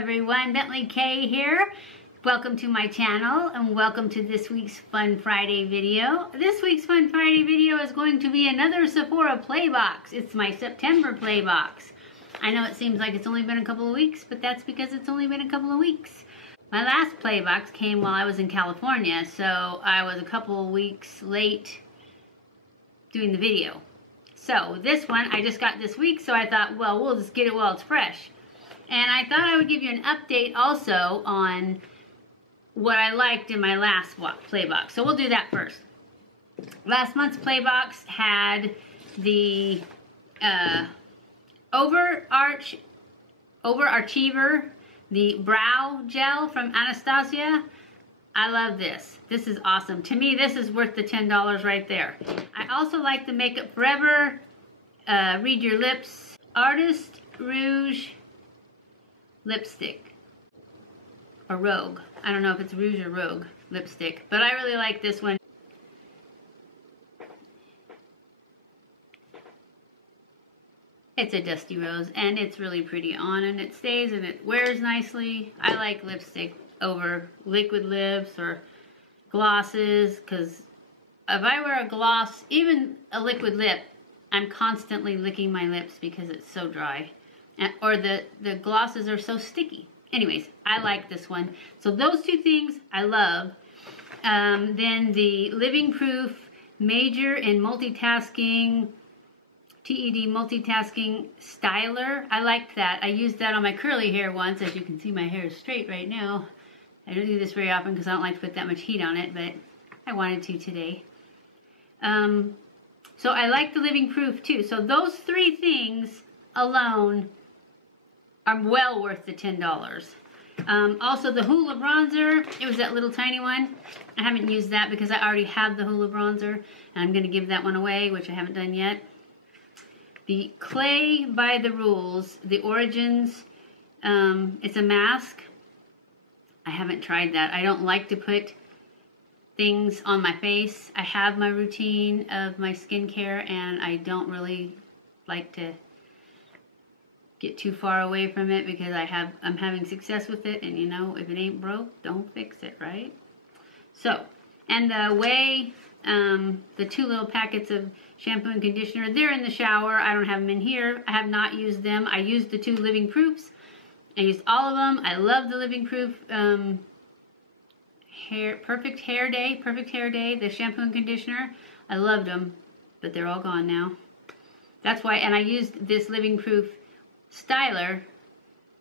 everyone, BentlyK here. Welcome to my channel and welcome to this week's Fun Friday video. This week's Fun Friday video is going to be another Sephora play box. It's my September play box. I know it seems like it's only been a couple of weeks, but that's because it's only been a couple of weeks. My last play box came while I was in California, so I was a couple of weeks late doing the video. So this one I just got this week, so I thought, well, we'll just get it while it's fresh. And I thought I would give you an update also on what I liked in my last play box. So we'll do that first. Last month's play box had the Overachiever, the brow gel from Anastasia. I love this. This is awesome. To me, this is worth the $10 right there. I also like the Makeup Forever Read Your Lips Artist Rouge lipstick, or Rogue. I don't know if it's Rouge or Rogue lipstick, but I really like this one. It's a dusty rose and it's really pretty on, and it stays and it wears nicely. I like lipstick over liquid lips or glosses, because if I wear a gloss, even a liquid lip, I'm constantly licking my lips because it's so dry. Or the glosses are so sticky. Anyways, I like this one. So those two things I love. Then the Living Proof Major and Multitasking T.B.D. Multitasking Styler. I liked that. I used that on my curly hair once. As you can see, my hair is straight right now. I don't do this very often because I don't like to put that much heat on it, but I wanted to today. So I like the Living Proof too. So those three things alone are well worth the $10. Also the Hoola bronzer, it was that little tiny one. I haven't used that because I already have the Hoola bronzer, and I'm going to give that one away, which I haven't done yet. The Clay by the Rules, the Origins, it's a mask. I haven't tried that. I don't like to put things on my face. I have my routine of my skincare, and I don't really like to get too far away from it because I'm having success with it, and you know, if it ain't broke, don't fix it, right? So, and the Ouai, the two little packets of shampoo and conditioner, they're in the shower. I don't have them in here. I have not used them. I used the two Living Proofs. I used all of them. I love the Living Proof Perfect Hair Day, the shampoo and conditioner. I loved them, but they're all gone now. That's why, and I used this Living Proof styler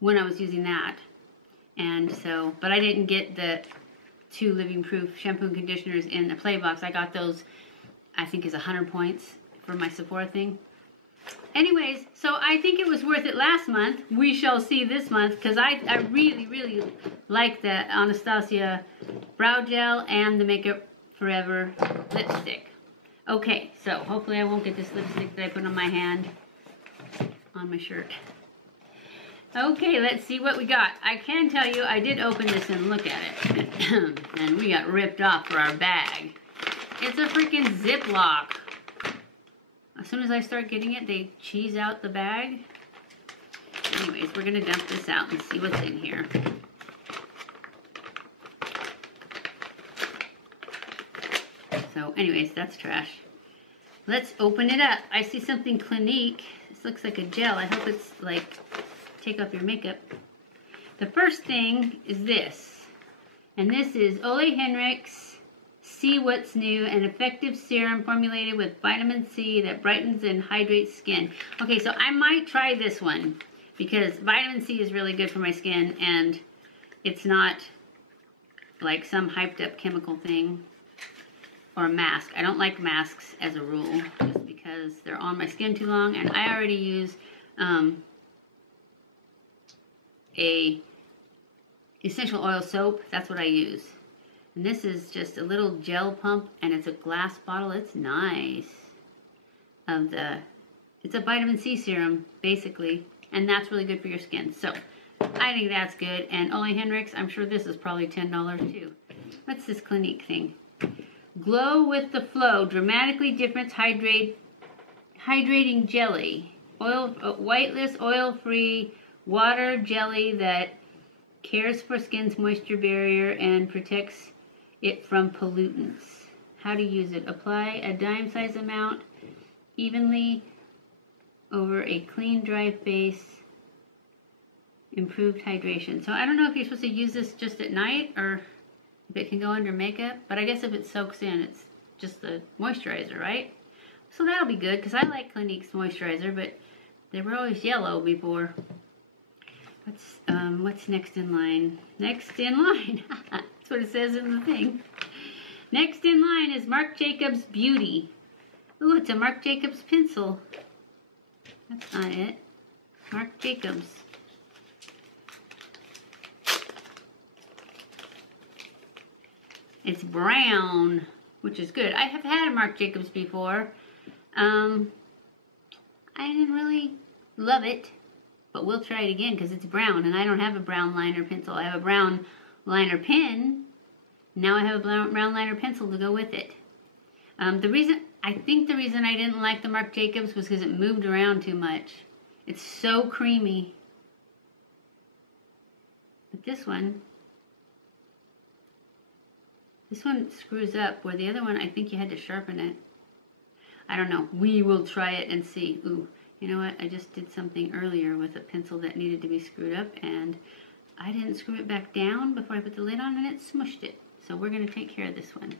when I was using that, and so, but I didn't get the two Living Proof shampoo and conditioners in the play box. I got those, I think, is 100 points for my Sephora thing. Anyways, so I think it was worth it last month. We shall see this month, because I really like the Anastasia brow gel and the Makeup Forever lipstick. Okay, so hopefully I won't get this lipstick that I put on my hand on my shirt. Okay, let's see what we got. I can tell you I did open this and look at it. And we got ripped off for our bag. It's a freaking Ziploc. As soon as I start getting it, they cheese out the bag. Anyways, we're gonna dump this out and see what's in here. So anyways, that's trash. Let's open it up. I see something Clinique. This looks like a gel. I hope it's like take off your makeup. The first thing is this. And this is OLEHENRIKSEN See What's New, an effective serum formulated with vitamin C that brightens and hydrates skin. Okay, so I might try this one because vitamin C is really good for my skin, and it's not like some hyped up chemical thing or a mask. I don't like masks as a rule just because they're on my skin too long, and I already use a essential oil soap. That's what I use. And this is just a little gel pump, and it's a glass bottle. It's nice. It's a vitamin C serum, basically, and that's really good for your skin. So, I think that's good. And OLEHENRIKSEN, I'm sure this is probably $10 too. What's this Clinique thing? Glow with the Flow, dramatically different hydrating jelly. Whiteless, oil-free water jelly that cares for skin's moisture barrier and protects it from pollutants. How to use it. Apply a dime-size amount evenly over a clean, dry face. Improved hydration. So I don't know if you're supposed to use this just at night or if it can go under makeup, but I guess if it soaks in, it's just the moisturizer, right? So that'll be good because I like Clinique's moisturizer, but they were always yellow before. What's next in line? Next in line. That's what it says in the thing. Next in line is Marc Jacobs Beauty. Ooh, it's a Marc Jacobs pencil. That's not it. Marc Jacobs. It's brown, which is good. I have had a Marc Jacobs before. I didn't really love it, but we'll try it again because it's brown, and I don't have a brown liner pencil. I have a brown liner pen. Now I have a brown liner pencil to go with it. I think the reason I didn't like the Marc Jacobs was because it moved around too much. It's so creamy. But this one screws up, where the other one, I think you had to sharpen it. I don't know. We will try it and see. Ooh, you know what? I just did something earlier with a pencil that needed to be screwed up, and I didn't screw it back down before I put the lid on, and it smushed it. So we're going to take care of this one.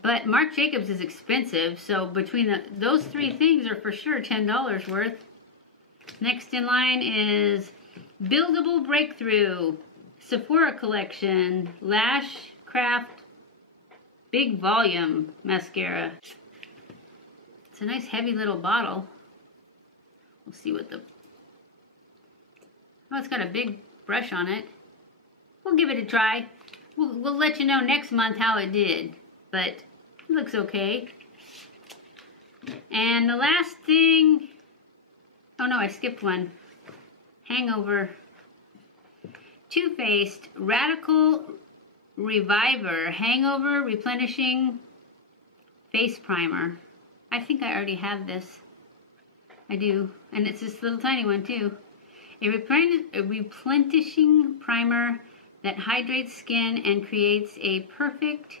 But Marc Jacobs is expensive, so between those three things are for sure $10 worth. Next in line is Buildable Breakthrough Sephora Collection Lash Craft Big Volume Mascara. It's a nice heavy little bottle. We'll see what the... Oh, it's got a big brush on it. We'll give it a try. We'll let you know next month how it did. But it looks okay. And the last thing... Oh no, I skipped one. Hangover. Too Faced Radical Reviver Hangover Replenishing Face Primer. I think I already have this. I do. And it's this little tiny one too. A replenishing primer that hydrates skin and creates a perfect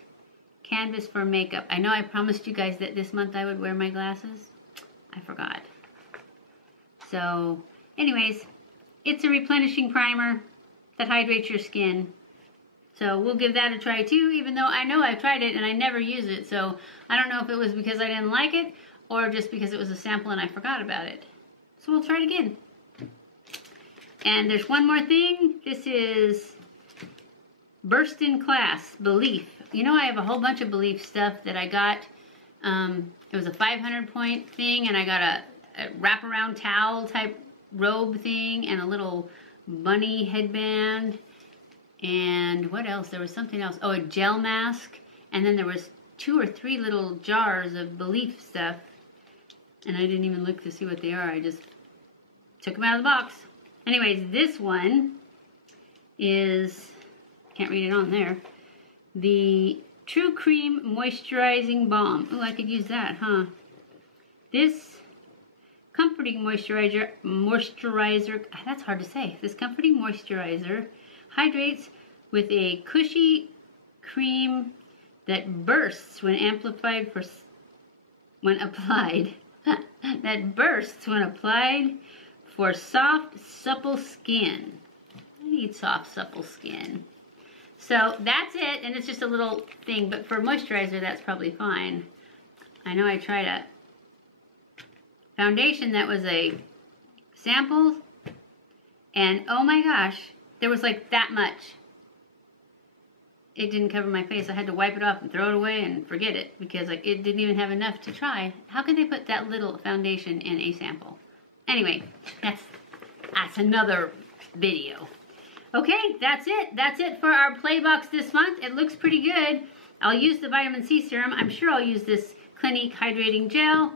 canvas for makeup. I know I promised you guys that this month I would wear my glasses. I forgot. So, anyways, it's a replenishing primer that hydrates your skin. So we'll give that a try too, even though I know I've tried it and I never use it. So I don't know if it was because I didn't like it or just because it was a sample and I forgot about it. So we'll try it again. And there's one more thing. This is Burst in Class Belief. You know, I have a whole bunch of Belief stuff that I got. It was a 500-point thing, and I got a wraparound towel type robe thing and a little bunny headband. And what else? There was something else. Oh, a gel mask. And then there was 2 or 3 little jars of Belief stuff. And I didn't even look to see what they are. I just took them out of the box. Anyways, this one is, can't read it on there, the True Cream Moisturizing Balm. Oh, I could use that, huh? This comforting moisturizer, that's hard to say. This comforting moisturizer hydrates with a cushy cream that bursts when applied. That bursts when applied for soft, supple skin. I need soft, supple skin. So that's it, and it's just a little thing, but for moisturizer, that's probably fine. I know I tried a foundation that was a sample, and oh my gosh, there was like that much. It didn't cover my face. I had to wipe it off and throw it away and forget it because like it didn't even have enough to try. How can they put that little foundation in a sample? Anyway, that's another video. Okay, that's it. That's it for our play box this month. It looks pretty good. I'll use the vitamin C serum. I'm sure I'll use this Clinique hydrating gel.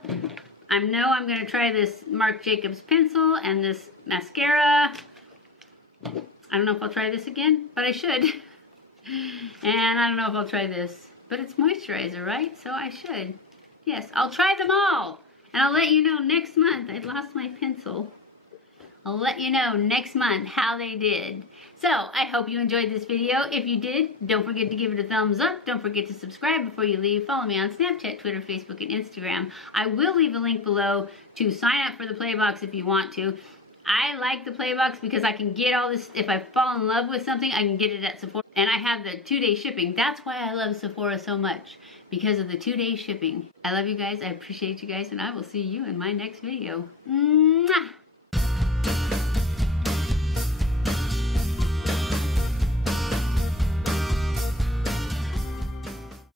I know I'm going to try this Marc Jacobs pencil and this mascara. I don't know if I'll try this again, but I should. And I don't know if I'll try this, but it's moisturizer, right? So I should. Yes, I'll try them all. And I'll let you know next month. I lost my pencil. I'll let you know next month how they did. So, I hope you enjoyed this video. If you did, don't forget to give it a thumbs up. Don't forget to subscribe before you leave. Follow me on Snapchat, Twitter, Facebook, and Instagram. I will leave a link below to sign up for the Playbox if you want to. I like the Playbox because I can get all this, if I fall in love with something, I can get it at Sephora. And I have the 2-day shipping. That's why I love Sephora so much, because of the 2-day shipping. I love you guys, I appreciate you guys, and I will see you in my next video. Mwah!